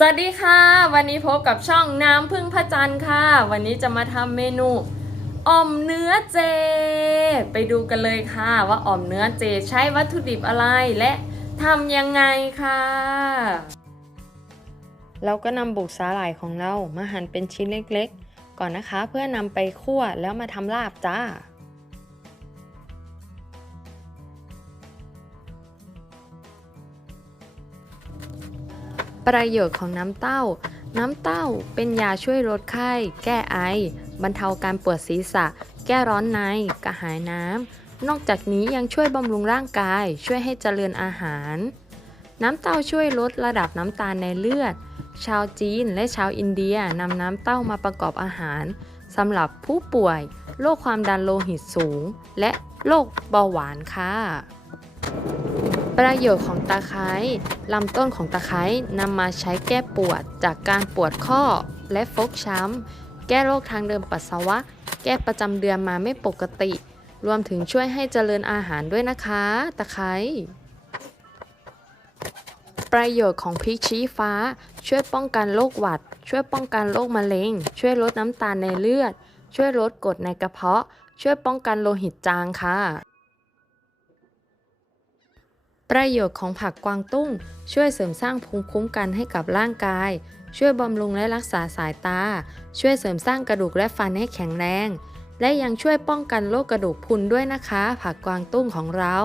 สวัสดีค่ะ วันนี้พบกับช่องน้ำพึ่งพระจันทร์ค่ะ วันนี้จะมาทำเมนูอ่อมเนื้อเจ ไปดูกันเลยค่ะ ว่าอ่อมเนื้อเจใช้วัตถุดิบอะไรและทำยังไงค่ะ เราก็นำบุกสาหร่ายของเรามาหั่นเป็นชิ้นเล็กๆ ก่อนนะคะ เพื่อนำไปคั่วแล้วมาทำลาบจ้า ประโยชน์ของน้ำเต้า น้ำเต้าเป็นยาช่วยลดไข้ แก้ไอ บรรเทาการปวดศีรษะ แก้ร้อนใน กระหายน้ำ นอกจากนี้ยังช่วยบำรุงร่างกาย ช่วยให้เจริญอาหาร น้ำเต้าช่วยลดระดับน้ำตาลในเลือด ชาวจีนและชาวอินเดียนำน้ำเต้ามาประกอบอาหารสำหรับผู้ป่วย โรคความดันโลหิตสูง และโรคเบาหวานค่ะ ประโยชน์ของตะไคร้ลำต้นของตะไคร้นำมาใช้แก้ปวดจากการปวดข้อและฟกช้ำ แก้โรคทางเดินปัสสาวะ แก้ประจำเดือนมาไม่ปกติ รวมถึงช่วยให้เจริญอาหารด้วยนะคะ ตะไคร้ประโยชน์ของพริกชี้ฟ้า ช่วยป้องกันโรคหวัด ช่วยป้องกันโรคมะเร็ง ช่วยลดน้ำตาลในเลือด ช่วยลดกรดในกระเพาะ ช่วยป้องกันโลหิตจางค่ะ ประโยชน์ของผักกวางตุ้ง ช่วยเสริมสร้างภูมิคุ้มกันให้กับร่างกาย ช่วยบำรุงและรักษาสายตา ช่วยเสริมสร้างกระดูกและฟันให้แข็งแรง และยังช่วยป้องกันโรคกระดูกพรุนด้วยนะคะ ผักกวางตุ้งของเรา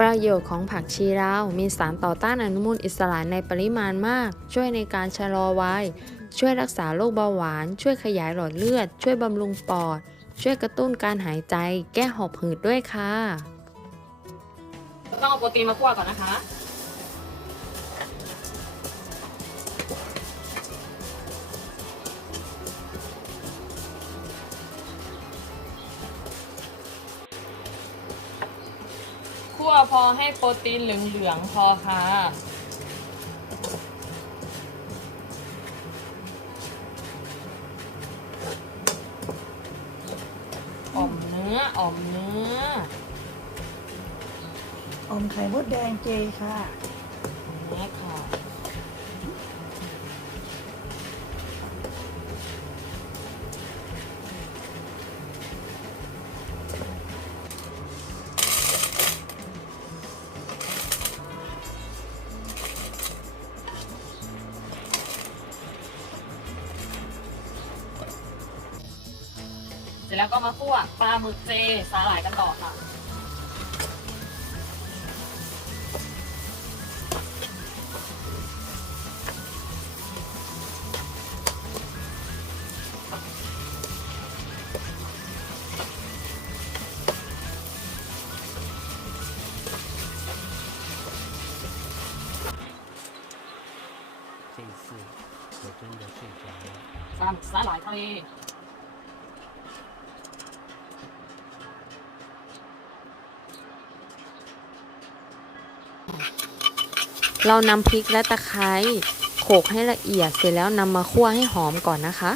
ประโยชน์ของผักชีราวมีสารต่อต้านอนุมูลอิสระในปริมาณมาก ช่วยในการชะลอวัย ช่วยรักษาโรคเบาหวาน ช่วยขยายหลอดเลือด ช่วยบำรุงปอด ช่วยกระตุ้นการหายใจ แก้หอบหืดด้วยค่ะ ต้องเอาโปรตีนมาคั่วก่อนนะคะ อให้โปรตีนเหลืองๆพอค่ะ อ่อมเนื้อ อ่อมเนื้อ อมไข่มดแดงเจค่ะ ร็จแล้วก็มาคั่วปลาหมึกเจสาหร่ายกันต่อค่ะ 这一次我真的睡着了。 ปลาหมึกสาหร่ายทะเล เรานำพริกและตะไคร้โขลกให้ละเอียดเสร็จแล้วนำมาคั่วให้หอมก่อนนะคะ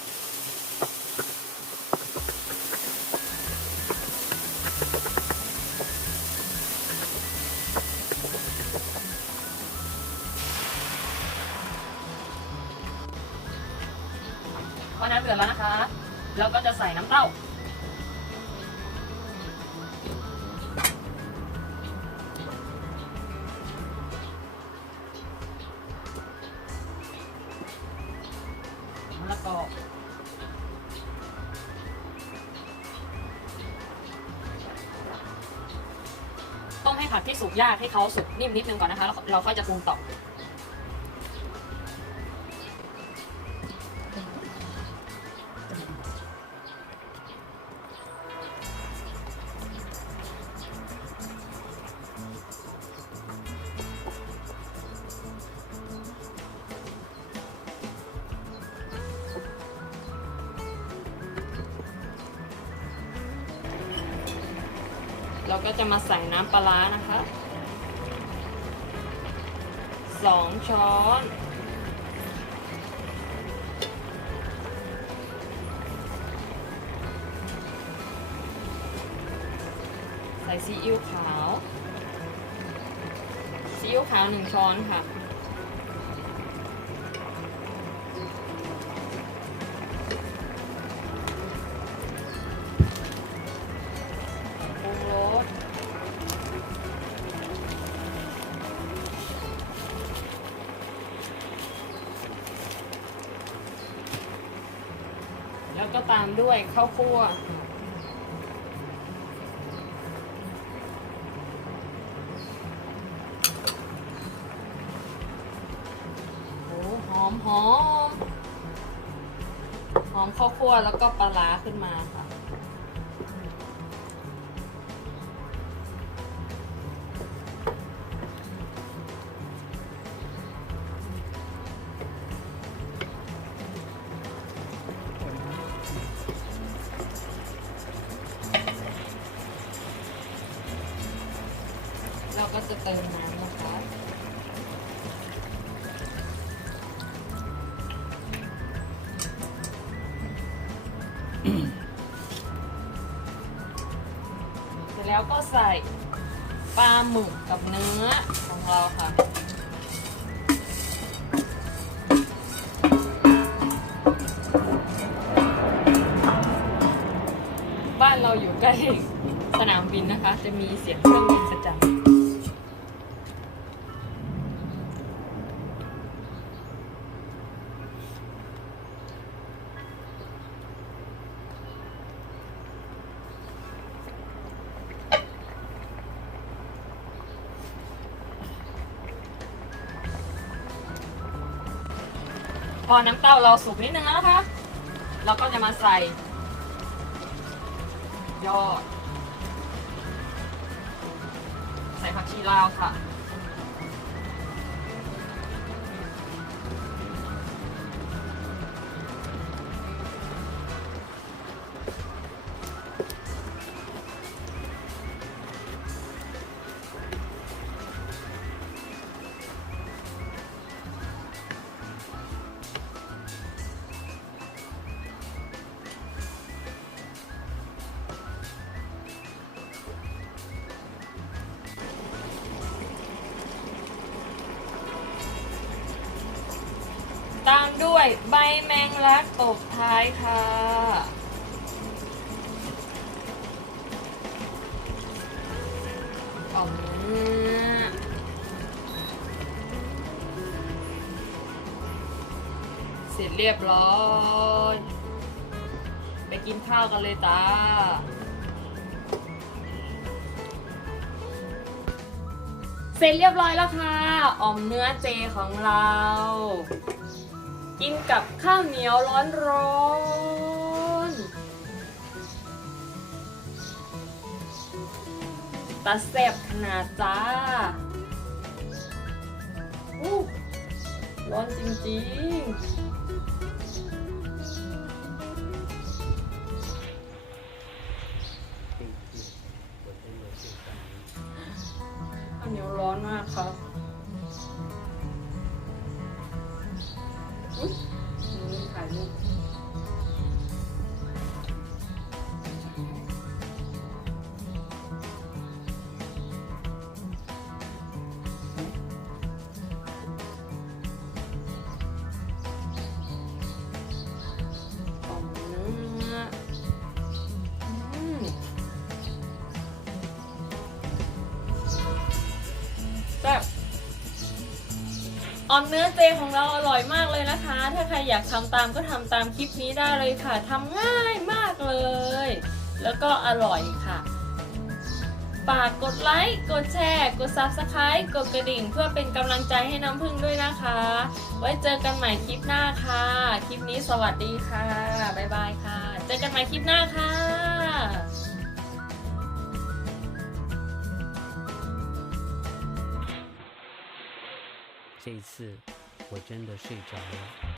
พอน้ำเดือดแล้วนะคะแล้วก็จะใส่น้ำเต้า กอต้องให้ผักที่สุกยากให้เขาสุกนิ่มนิดนึงก่อนนะคะแล้วเราค่อยจะปรุงต่อ เราก็จะมาใส่น้ำปลาร้านะคะสองช้อนใส่ซีอิ๊วขาว ซีอิ๊วขาวหนึ่งช้อนค่ะ แล้วก็ตามด้วยข้าวคั่ว โอ้หอมหอม หอมข้าวคั่วแล้วก็ปลาร้าขึ้นมาค่ะ เราก็จะเติมน้ำนะคะเสร็จแล้วก็ใส่ปลาหมึกกับเนื้อของเราค่ะบ้านเราอยู่ใกล้สนามบินนะคะ จะมีเสียงเครื่องบินประจำ พอน้ำเต้าเราสุกนิดนึงแล้วนะคะ เราก็จะมาใส่ ยอด ใส่ผักชีลาวค่ะ ใบแมงลักตบท้ายค่ะอ่อมเนื้อเสร็จเรียบร้อย ไปกินข้าวกันเลยจ้าเสร็จเรียบร้อยแล้วค่ะอ่อมเนื้อเจของเรา กินกับข้าวเหนียวร้อนร้อนๆตาแซ่บขนาดจ้าร้อนจริงๆ มเนื้อเจของเราอร่อยมากเลยนะคะ ถ้าใครอยากทำตามก็ทำตามคลิปนี้ได้เลยค่ะทำง่ายมากเลย แล้วก็อร่อยค่ะฝากกดไลค์ กดแชร์ กด Subscribe กดกระดิ่ง เพื่อเป็นกำลังใจให้น้ำพึ่งด้วยนะคะ ไว้เจอกันใหม่คลิปหน้าค่ะ คลิปนี้สวัสดีค่ะ บ๊ายบายค่ะ เจอกันใหม่คลิปหน้าค่ะ 这一次我真的睡着了。